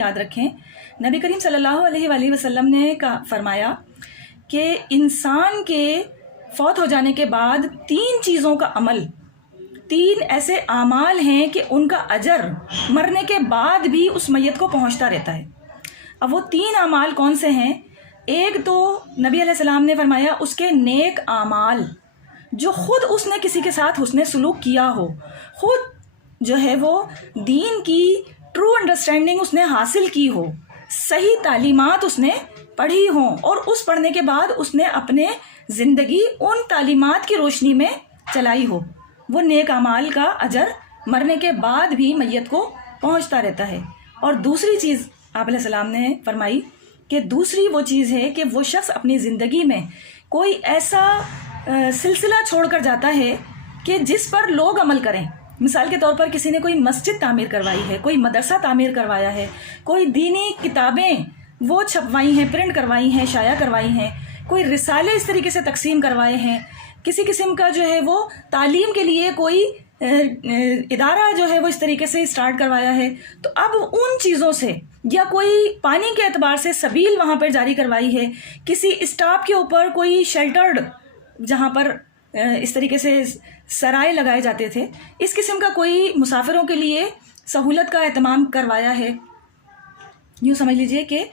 یاد رکھیں، نبی کریم صلی اللہ علیہ وآلہ وسلم نے فرمایا کہ انسان کے فوت ہو جانے کے بعد 3 چیزوں کا عمل، 3 ایسے اعمال ہیں کہ ان کا اجر مرنے کے بعد بھی اس میت کو پہنچتا رہتا ہے۔ اب وہ 3 اعمال کون سے ہیں؟ ایک تو نبی علیہ السلام نے فرمایا اس کے نیک اعمال، جو خود اس نے کسی کے ساتھ حسن سلوک کیا ہو، خود جو ہے وہ دین کی ٹرو انڈرسٹینڈنگ اس نے حاصل کی ہو، صحیح تعلیمات اس نے پڑھی ہوں، اور اس پڑھنے کے بعد اس نے اپنے زندگی ان تعلیمات کی روشنی میں چلائی ہو، وہ نیک اعمال کا اجر مرنے کے بعد بھی میت کو پہنچتا رہتا ہے۔ اور دوسری چیز آپ علیہ السلام نے فرمائی کہ دوسری وہ چیز ہے کہ وہ شخص اپنی زندگی میں کوئی ایسا سلسلہ چھوڑ کر جاتا ہے کہ جس پر لوگ عمل کریں۔ مثال کے طور پر کسی نے کوئی مسجد تعمیر کروائی ہے، کوئی مدرسہ تعمیر کروایا ہے، کوئی دینی کتابیں وہ چھپوائی ہیں، پرنٹ کروائی ہیں، شائع کروائی ہیں، کوئی رسالے اس طریقے سے تقسیم کروائے ہیں، کسی قسم کا جو ہے وہ تعلیم کے لیے کوئی ادارہ جو ہے وہ اس طریقے سے اسٹارٹ کروایا ہے، تو اب ان چیزوں سے، یا کوئی پانی کے اعتبار سے سبیل وہاں پر جاری کروائی ہے، کسی اسٹاپ کے اوپر کوئی شیلٹرڈ جہاں پر اس طریقے سے سرائے لگائے جاتے تھے، اس قسم کا کوئی مسافروں کے لیے سہولت کا اہتمام کروایا ہے، یوں سمجھ لیجئے کہ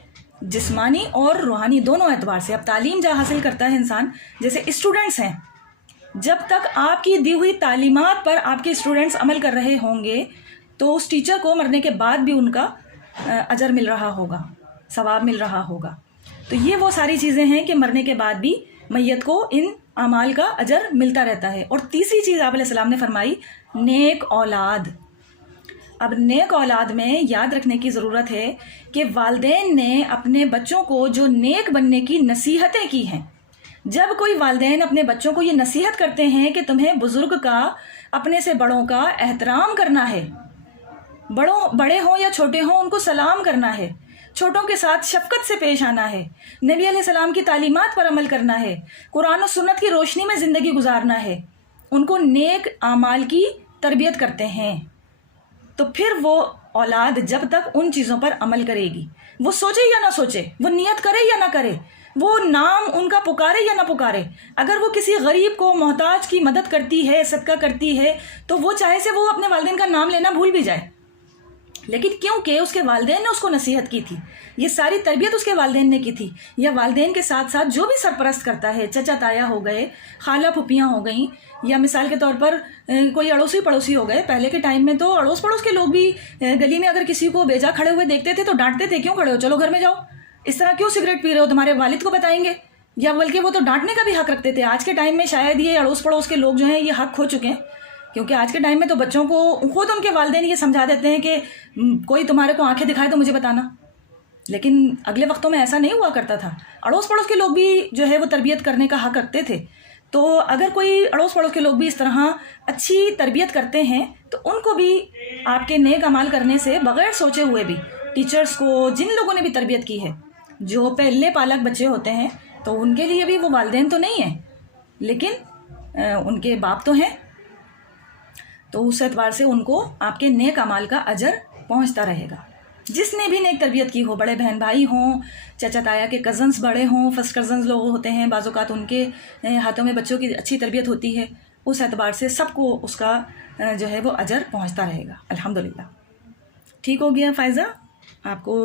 جسمانی اور روحانی دونوں اعتبار سے۔ اب تعلیم جہاں حاصل کرتا ہے انسان، جیسے اسٹوڈنٹس ہیں، جب تک آپ کی دی ہوئی تعلیمات پر آپ کے اسٹوڈنٹس عمل کر رہے ہوں گے تو اس ٹیچر کو مرنے کے بعد بھی ان کا اجر مل رہا ہوگا، ثواب مل رہا ہوگا۔ تو یہ وہ ساری چیزیں ہیں کہ مرنے کے بعد بھی میت کو ان اعمال کا اجر ملتا رہتا ہے۔ اور تیسری چیز آپ علیہ السلام نے فرمائی، نیک اولاد۔ اب نیک اولاد میں یاد رکھنے کی ضرورت ہے کہ والدین نے اپنے بچوں کو جو نیک بننے کی نصیحتیں کی ہیں، جب کوئی والدین اپنے بچوں کو یہ نصیحت کرتے ہیں کہ تمہیں بزرگ کا، اپنے سے بڑوں کا احترام کرنا ہے، بڑے ہوں یا چھوٹے ہوں ان کو سلام کرنا ہے، چھوٹوں کے ساتھ شفقت سے پیش آنا ہے، نبی علیہ السلام کی تعلیمات پر عمل کرنا ہے، قرآن و سنت کی روشنی میں زندگی گزارنا ہے، ان کو نیک اعمال کی تربیت کرتے ہیں، تو پھر وہ اولاد جب تک ان چیزوں پر عمل کرے گی، وہ سوچے یا نہ سوچے، وہ نیت کرے یا نہ کرے، وہ نام ان کا پکارے یا نہ پکارے، اگر وہ کسی غریب کو، محتاج کی مدد کرتی ہے، صدقہ کرتی ہے، تو وہ چاہے سے وہ اپنے والدین کا نام لینا بھول بھی جائے، لیکن کیونکہ اس کے والدین نے اس کو نصیحت کی تھی، یہ ساری تربیت اس کے والدین نے کی تھی، یا والدین کے ساتھ ساتھ جو بھی سرپرست کرتا ہے، چچا تایا ہو گئے، خالہ پھپھیاں ہو گئیں، یا مثال کے طور پر کوئی اڑوسی پڑوسی ہو گئے۔ پہلے کے ٹائم میں تو اڑوس پڑوس کے لوگ بھی گلی میں اگر کسی کو بیجا کھڑے ہوئے دیکھتے تھے تو ڈانٹتے تھے، کیوں کھڑے ہو، چلو گھر میں جاؤ، اس طرح کیوں سگریٹ پی رہے ہو، تمہارے والد کو بتائیں گے، یا بلکہ وہ تو ڈانٹنے کا بھی حق رکھتے تھے۔ آج کے ٹائم میں شاید یہ اڑوس پڑوس کے لوگ جو ہیں یہ حق کھو چکے ہیں، کیونکہ آج کے ٹائم میں تو بچوں کو خود ان کے والدین یہ سمجھا دیتے ہیں کہ کوئی تمہارے کو آنکھیں دکھائے تو مجھے بتانا، لیکن اگلے وقتوں میں ایسا نہیں ہوا کرتا تھا، اڑوس پڑوس کے لوگ بھی جو ہے وہ تربیت کرنے کا حق رکھتے تھے۔ تو اگر کوئی اڑوس پڑوس کے لوگ بھی اس طرح اچھی تربیت کرتے ہیں تو ان کو بھی آپ کے نیک اعمال کرنے سے بغیر سوچے ہوئے بھی، ٹیچرز کو، جن لوگوں نے بھی تربیت کی ہے، جو پہلے پالک بچے ہوتے ہیں تو ان کے لیے بھی وہ والدین تو نہیں ہیں لیکن ان کے باپ تو ہیں، تو اس اعتبار سے ان کو آپ کے نیک اعمال کا اجر پہنچتا رہے گا۔ جس نے بھی نیک تربیت کی ہو، بڑے بہن بھائی ہوں، چچا تایا کے کزنز بڑے ہوں، فرسٹ کزنز لوگ ہوتے ہیں، بعض اوقات ان کے ہاتھوں میں بچوں کی اچھی تربیت ہوتی ہے، اس اعتبار سے سب کو اس کا جو ہے وہ اجر پہنچتا رہے گا الحمدللہ۔ ٹھیک ہو گیا فائزہ؟ آپ کو